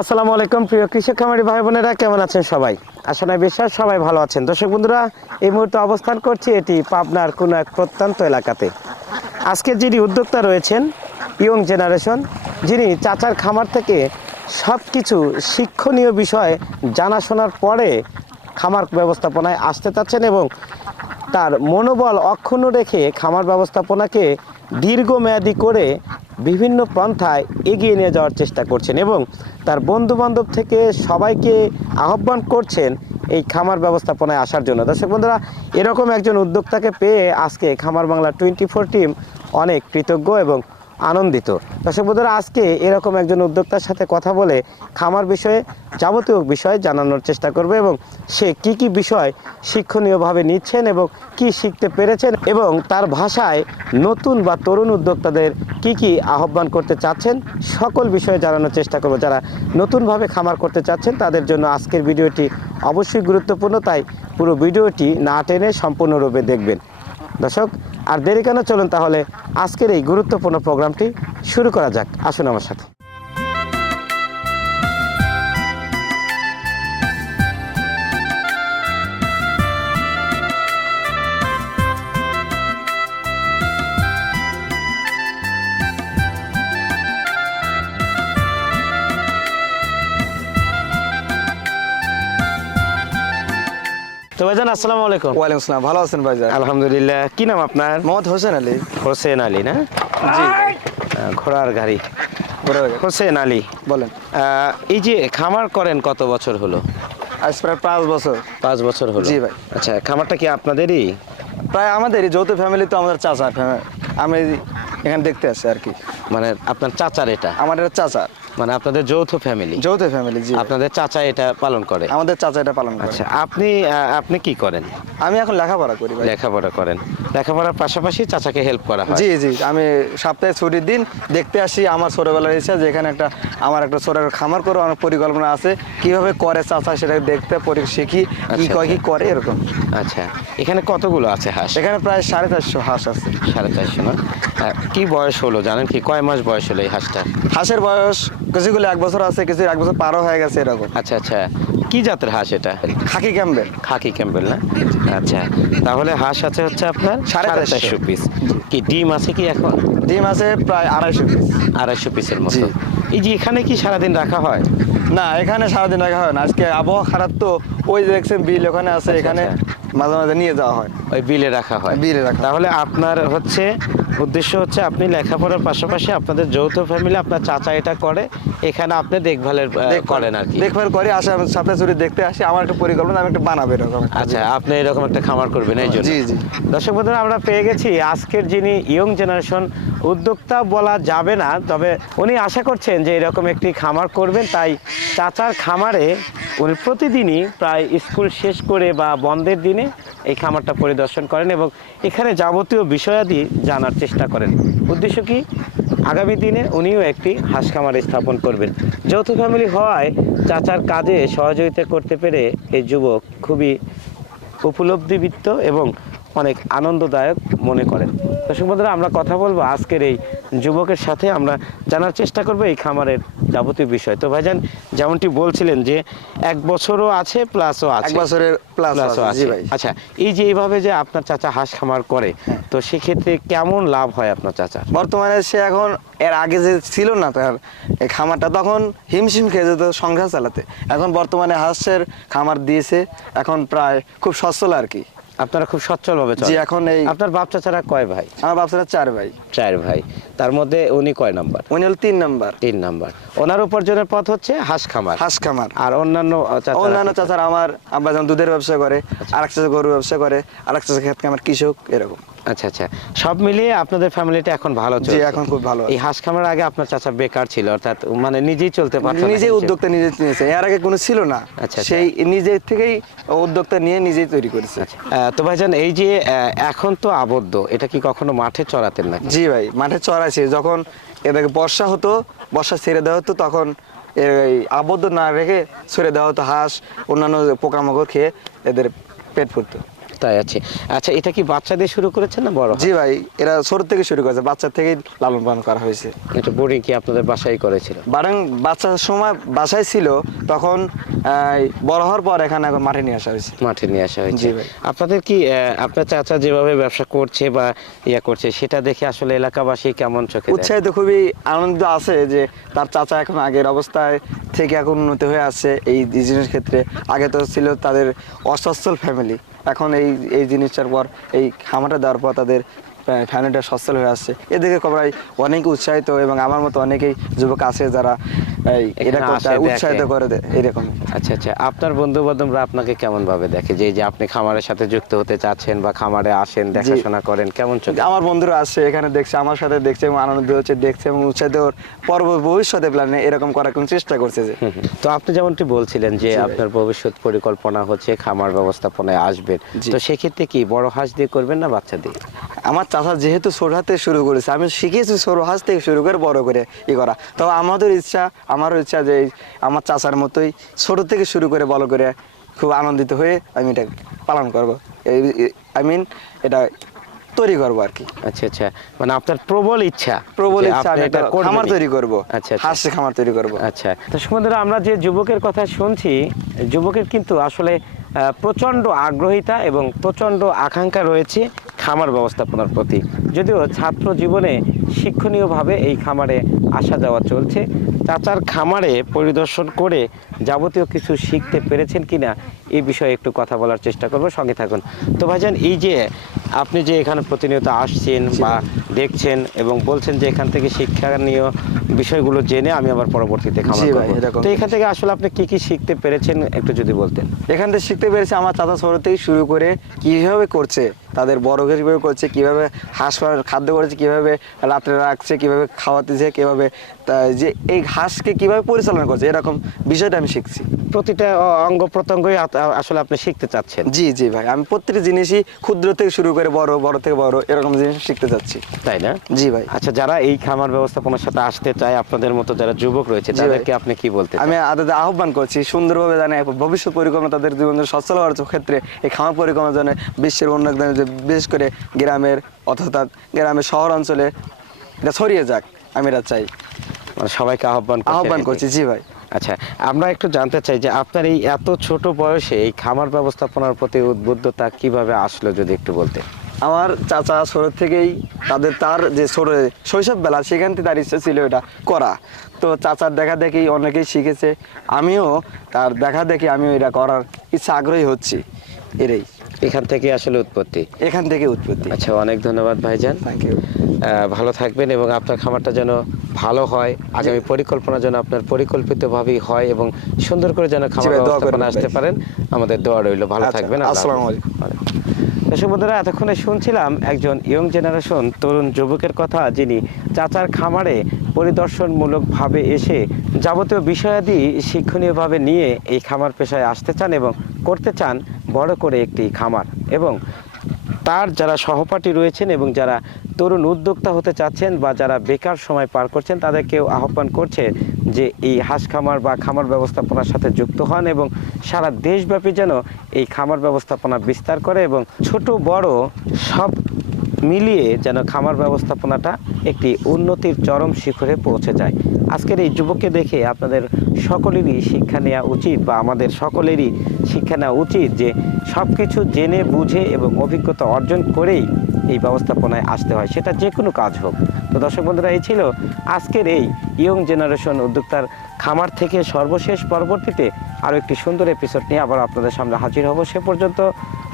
আসসালামু আলাইকুম, প্রিয় কৃষক খামারি ভাই বোনেরা, কেমন আছেন সবাই? আসলে বিশ্বাস সবাই ভালো আছেন। দর্শক বন্ধুরা, এই মুহূর্তে অবস্থান করছি এটি পাবনার কোনো এক প্রত্যন্ত এলাকাতে। আজকে যিনি উদ্যোক্তা রয়েছেন, ইয়ং জেনারেশন, যিনি চাচার খামার থেকে সব কিছু শিক্ষণীয় বিষয় জানাশোনার পরে খামার ব্যবস্থাপনায় আসতে চাচ্ছেন এবং তার মনোবল অক্ষুণ্ণ রেখে খামার ব্যবস্থাপনাকে দীর্ঘমেয়াদী করে বিভিন্ন পন্থায় এগিয়ে নিয়ে যাওয়ার চেষ্টা করছেন এবং তার বন্ধু বান্ধব থেকে সবাইকে আহ্বান করছেন এই খামার ব্যবস্থাপনায় আসার জন্য। দর্শক বন্ধুরা, এরকম একজন উদ্যোক্তাকে পেয়ে আজকে খামার বাংলা টোয়েন্টি ফোর টিম অনেক কৃতজ্ঞ এবং আনন্দিত। দর্শক বন্ধুরা, আজকে এরকম একজন উদ্যোক্তার সাথে কথা বলে খামার বিষয়ে, যাবতীয় বিষয় জানানোর চেষ্টা করবে এবং সে কি কি বিষয় শিক্ষণীয়ভাবে নিচ্ছেন এবং কি শিখতে পেরেছেন এবং তার ভাষায় নতুন বা তরুণ উদ্যোক্তাদের কি কি আহ্বান করতে চাচ্ছেন, সকল বিষয়ে জানানোর চেষ্টা করব। যারা নতুনভাবে খামার করতে চাচ্ছেন, তাদের জন্য আজকের ভিডিওটি অবশ্যই গুরুত্বপূর্ণ। তাই পুরো ভিডিওটি না টেনে সম্পূর্ণরূপে দেখবেন। দর্শক আর দেরি কেন চলুন তাহলে আজকের এই গুরুত্বপূর্ণ প্রোগ্রামটি শুরু করা যাক। আসুন আমার সাথে। ভাইজান আসসালামু আলাইকুম। ওয়ালাইকুম আসসালাম ভালো আছেন ভাইজান? আলহামদুলিল্লাহ কি নাম আপনার? মোহাম্মদ হোসেন আলী। হোসেন আলী না? জি। ঘোড়ার গাড়ি। হোসেন আলী। বলেন। এই যে খামার করেন কত বছর হলো? আজ প্রায় পাঁচ বছর। পাঁচ বছর হলো। জি ভাই। আচ্ছা খামারটা কি আপনাদেরই? প্রায় আমাদেরই যৌথ ফ্যামিলি তো আমাদের চাচা আমি এখানে দেখতে আসছি আর কি। মানে আপনার চাচার এটা? আমার এটা চাচা। মানে আপনাদের যৌথ ফ্যামিলি যৌথ ফ্যামিলি জি। আপনাদের চাচা এটা পালন করে? আমাদের চাচা এটা পালন করে। আচ্ছা আপনি আপনি কি করেন? আমি এখন লেখাপড়া করি ভাই। লেখাপড়া করেন। লেখাপড়ার পাশাপাশি চাচাকে হেল্প করা হয়। জি জি আমি সপ্তাহে ছুটির দিন দেখতে আসি আমার ছোটবেলার ইচ্ছা যে এখানে একটা আমার একটা ছোট খামার করব আমার পরিকল্পনা আছে। কীভাবে করে চাচা সেটা দেখতে পরি শিখি কি আচ্ছা, কয় কি আচ্ছা। করে এরকম। আচ্ছা এখানে কতগুলো আছে হাঁস? এখানে প্রায় সাড়ে চারশো হাঁস আছে। সাড়ে চারশো না? কি বয়স হলো জানেন কি? কয় মাস বয়স হলো এই হাঁসটা হাঁসের বয়স কিছুগুলো এক বছর আছে কিছু এক বছর পারও হয়ে গেছে এরকম। আচ্ছা আচ্ছা। কি জাতের হাঁস এটা? খাকি ক্যাম্বেল খাকি ক্যাম্পেল না? আচ্ছা। তাহলে হাঁস আছে হচ্ছে আপনার সাড়ে চারশো। পিস কি ডিম আছে কি এখন? ডিম আছে প্রায় আড়াইশো পিস আড়াইশো পিসের মতো। এই যে এখানে কি সারাদিন রাখা হয়? না এখানে সারাদিন রাখা হয় না। আজকে আবহাওয়া খারাপ তো ওই যে দেখছেন বিল ওখানে আছে আচ্ছা, এখানে আচ্ছা। মাঝে মাঝে নিয়ে যাওয়া হয়। ওই বিলে রাখা হয়। বিলে রাখা তাহলে আপনার হচ্ছে উদ্দেশ্য হচ্ছে আপনি লেখাপড়ার পাশাপাশি আপনাদের যৌথ ফ্যামিলি আপনার চাচা এটা করে এখানে আপনি দেখভালের করেন আর কি। দেখভাল করে আসে আমি ছুটি দেখতে আসি আমার একটা পরিকল্পনা আমি একটা বানাবো এরকম। আচ্ছা আপনি এরকম একটা খামার করবেন এই জন্য। জি, জি। দর্শক বন্ধুরা আমরা পেয়ে গেছি আজকের যিনি ইয়ং জেনারেশন উদ্যোক্তা বলা যাবে না তবে উনি আশা করছেন যে এরকম একটি খামার করবেন তাই চাচার খামারে উনি প্রতিদিনই প্রায় স্কুল শেষ করে বা বন্ধের দিনে এই খামারটা পরিদর্শন করেন এবং এখানে যাবতীয় বিষয়াদি জানার চেষ্টা করেন। উদ্দেশ্য কি? আগামী দিনে উনিও একটি হাঁস খামার স্থাপন করবেন। যৌথ ফ্যামিলি হওয়ায় চাচার কাজে সহযোগিতা করতে পেরে এই যুবক খুবই উপলব্ধিবৃত্ত এবং অনেক আনন্দদায়ক মনে করেন। দর্শক বন্ধুরা আমরা কথা বলব আজকের এই যুবকের সাথে। আমরা জানার চেষ্টা করব এই খামারের যাবতীয় বিষয়। তো ভাইজান যেমনটি বলছিলেন যে এক বছরও আছে প্লাসও আছে। এক বছরের প্লাস প্লাসও আছে। ভাই। আচ্ছা এই যে এইভাবে যে আপনার চাচা হাঁস খামার করে তো সেক্ষেত্রে কেমন লাভ হয় আপনার চাচা বর্তমানে সে এখন এর আগে যে ছিল না তার এই খামারটা তখন হিমশিম খেয়ে যেত সংসার চালাতে। এখন বর্তমানে হাঁসের খামার দিয়েছে এখন প্রায় খুব সচ্ছল আর কি। আপনারা খুব সচ্ছল ভাবে জি এখন এই আপনার বাচ্চা ছাড়া কয় ভাই? আমার বাচ্চারা চার ভাই। চার ভাই। তার মধ্যে উনি কয় নাম্বার? উনি হল তিন নাম্বার। তিন নাম্বার। ওনার উপার্জনের পথ হচ্ছে হাঁস খামার। হাঁস খামার। আর অন্যান্য অন্যান্য চাচার আমার আব্বা যেমন দুধের ব্যবসা করে আর আরেক চাচা গরুর ব্যবসা করে আরেক চাচা খেত খামার কৃষক এরকম। আচ্ছা আচ্ছা। সব মিলিয়ে আপনাদের ফ্যামিলিটা এখন ভালো চলছে। এখন খুব ভালো এই হাঁস খামার আগে আপনার চাচা বেকার ছিল অর্থাৎ মানে নিজেই চলতে পারতো নিজেই উদ্যোক্তা নিজে নিয়েছে। এর আগে কোনো ছিল না। আচ্ছা, আচ্ছা। সেই নিজের থেকেই উদ্যোক্তা নিয়ে নিজেই তৈরি করেছে। আচ্ছা। তো ভাইজান এই যে এখন তো আবদ্ধ এটা কি কখনো মাঠে চড়াতেন না জি ভাই মাঠে চড়াইছে। যখন এদেরকে বর্ষা হতো বর্ষা ছেড়ে দেওয়া হতো তখন এই আবদ্ধ না রেখে ছেড়ে দেওয়া হতো হাঁস অন্যান্য পোকামাকড় খেয়ে এদের পেট ফুটতো তাই আছে। আচ্ছা এটা কি বাচ্চা দিয়ে শুরু করেছেন না বড়? জি ভাই এরা ছোট থেকে শুরু করেছে বাচ্চা থেকেই লালন পালন করা হয়েছে। এটা বোর্ডিং কি আপনাদের বাসায় করেছিল? বারাং বাচ্চার সময় বাসায় ছিল তখন বড় হওয়ার পর এখানে এখন মাঠে নিয়ে আসা হয়েছে। মাঠে নিয়ে আসা হয়েছে। আপনাদের কি আপনার চাচা যেভাবে ব্যবসা করছে বা ইয়া করছে সেটা দেখে আসলে এলাকাবাসী কেমন চোখে উৎসাহিত খুবই আনন্দ আছে যে তার চাচা এখন আগের অবস্থায় থেকে এখন উন্নতি হয়ে আসছে এই জিনিসের ক্ষেত্রে। আগে তো ছিল তাদের অসচ্ছল ফ্যামিলি এখন এই এই জিনিসটার পর, এই খামারটা দেওয়ার পর তাদের ফ্যামিলিটা সচ্ছল হয়ে আসছে। এদিকে কবরাই অনেক উৎসাহিত এবং আমার মতো অনেকেই যুবক আছে যারা এরকম উৎসাহিত করে দেয় এরকম। আচ্ছা আচ্ছা আপনার বন্ধু বান্ধবরা আপনাকে কেমন ভাবে দেখে? যে যে আপনি খামারের সাথে যুক্ত হতে চাচ্ছেন বা খামারে আসেন দেখাশোনা করেন কেমন চোখে আমার বন্ধুরা আসছে এখানে দেখছে আমার সাথে দেখছে এবং আনন্দ হচ্ছে দেখছে এবং উৎসাহিত পর্ব ভবিষ্যতে প্ল্যানে এরকম করার কোন চেষ্টা করছে যে। তো আপনি যেমনটি বলছিলেন যে আপনার ভবিষ্যৎ পরিকল্পনা হচ্ছে খামার ব্যবস্থাপনায় আসবেন। তো সেক্ষেত্রে কি বড় হাঁস দিয়ে করবেন না বাচ্চা দিয়ে? আমার চাচা যেহেতু ছোট হাতে শুরু করেছে আমি শিখেছি হাঁস থেকে শুরু করে বড় করে ই করা। তবে আমাদের ইচ্ছা আমারও ইচ্ছা যে আমার চাচার মতোই ছোট থেকে শুরু করে বড় করে খুব আনন্দিত হয়ে আমি এটা পালন করব। আই মিন এটা তৈরি করব আর কি। আচ্ছা আচ্ছা। মানে আপনার প্রবল ইচ্ছা প্রবল ইচ্ছা আমি একটা খামার তৈরি করব। আচ্ছা আচ্ছা। হাঁসের খামার তৈরি করব। আচ্ছা। দর্শক বন্ধুরা আমরা যে যুবকের কথা শুনছি যুবকের কিন্তু আসলে প্রচণ্ড আগ্রহিতা এবং প্রচণ্ড আকাঙ্ক্ষা রয়েছে। খামার ব্যবস্থাপনার প্রতি যদিও ছাত্র জীবনে শিক্ষণীয়ভাবে এই খামারে আসা যাওয়া চলছে চাচার খামারে পরিদর্শন করে যাবতীয় কিছু শিখতে পেরেছেন কিনা এই বিষয়ে একটু কথা বলার চেষ্টা করব সঙ্গে থাকুন। তো ভাইজান এই যে আপনি যে এখানে প্রতিনিয়ত আসছেন বা দেখছেন এবং বলছেন যে এখান থেকে শিক্ষানীয় বিষয়গুলো জেনে আমি আবার পরবর্তীতে খামার করব। তো এখান থেকে আসলে আপনি কি কি শিখতে পেরেছেন একটু যদি বলতেন। এখান থেকে শিখতে পেরেছি আমার চাচা ছোট থেকে শুরু করে কীভাবে করছে তাদের বড় কীভাবে করছে কীভাবে হাঁস খাদ্য করেছে, কীভাবে রাত্রে রাখছে, কীভাবে খাওয়াতেছে, কীভাবে যে এই ঘাসকে কীভাবে পরিচালনা করছে, এরকম বিষয়টা আমি শিখছি। প্রতিটা অঙ্গ প্রত্যঙ্গই আসলে আপনি শিখতে চাচ্ছেন। জি জি ভাই আমি প্রত্যেকটি জিনিসই ক্ষুদ্র থেকে শুরু করে বড় বড় থেকে বড় এরকম জিনিস শিখতে চাচ্ছি। তাই না? জি ভাই। আচ্ছা যারা এই খামার ব্যবস্থাপনার সাথে আসতে চায় আপনাদের মতো যারা যুবক রয়েছে তাদেরকে আপনি কি বলতে আমি তাদের আহ্বান করছি সুন্দরভাবে জানে ভবিষ্যৎ পরিকল্পনা তাদের জীবনের সচ্ছল হওয়ার ক্ষেত্রে এই খামার পরিকল্পনা জানে বিশ্বের অন্য বিশেষ করে গ্রামের অর্থাৎ গ্রামের শহর অঞ্চলে এটা ছড়িয়ে যাক আমি এটা চাই। মানে সবাইকে আহ্বান আহ্বান করছি জি ভাই। আচ্ছা আমরা একটু জানতে চাই যে আপনার এই এত ছোট বয়সে এই খামার ব্যবস্থাপনার প্রতি উদ্বুদ্ধতা কীভাবে আসলো যদি একটু বলতে আমার চাচা ছোট থেকেই তাদের তার যে ছোট শৈশব বেলা, সেখান থেকে তার ইচ্ছা ছিল এটা করা। তো চাচার দেখা দেখি অনেকেই শিখেছে, আমিও তার দেখা দেখি আমিও এটা করার ইচ্ছা আগ্রহী হচ্ছি। এটাই। এখান থেকে আসলে উৎপত্তি? এখান থেকে উৎপত্তি। আচ্ছা অনেক ধন্যবাদ ভাইজান। থ্যাংক ইউ ভালো থাকবেন এবং আপনার খামারটা যেন ভালো হয় আগামী পরিকল্পনা যেন আপনার পরিকল্পিতভাবেই হয় এবং সুন্দর করে যেন খামার ব্যবস্থাপনা আসতে পারেন। আমাদের দোয়া রইল। ভালো আচ্ছা, থাকবেন আসসালামু আলাইকুম। দর্শক বন্ধুরা এতক্ষণে শুনছিলাম একজন ইয়ং জেনারেশন তরুণ যুবকের কথা যিনি চাচার খামারে পরিদর্শনমূলকভাবে এসে যাবতীয় বিষয়াদি শিক্ষণীয়ভাবে নিয়ে এই খামার পেশায় আসতে চান এবং করতে চান। বড় করে একটি খামার এবং তার যারা সহপাঠী রয়েছেন এবং যারা তরুণ উদ্যোক্তা হতে চাচ্ছেন বা যারা বেকার সময় পার করছেন, তাদেরকেও আহ্বান করছে যে এই হাঁস খামার বা খামার ব্যবস্থাপনার সাথে যুক্ত হন এবং সারা দেশব্যাপী যেন এই খামার ব্যবস্থাপনা বিস্তার করে এবং ছোট, বড় সব মিলিয়ে যেন খামার ব্যবস্থাপনাটা একটি উন্নতির চরম শিখরে পৌঁছে যায়। আজকের এই যুবককে দেখে আপনাদের সকলেরই শিক্ষা নেওয়া উচিত বা আমাদের সকলেরই শিক্ষা নেওয়া উচিত যে সব কিছু জেনে, বুঝে এবং অভিজ্ঞতা অর্জন করেই এই ব্যবস্থাপনায় আসতে হয়, সেটা যে কোনো কাজ হোক। তো দর্শক বন্ধুরা, এই ছিল আজকের এই ইয়ং জেনারেশন উদ্যোক্তার খামার থেকে সর্বশেষ পরবর্তীতে আরও একটি সুন্দর এপিসোড নিয়ে আবার আপনাদের সামনে হাজির হব। সে পর্যন্ত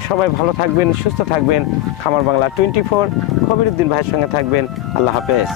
সবাই ভালো থাকবেন, সুস্থ থাকবেন। খামার বাংলা টোয়েন্টি ফোর, খবিরুদ্দিন ভাইয়ের সঙ্গে থাকবেন। আল্লাহ হাফেজ।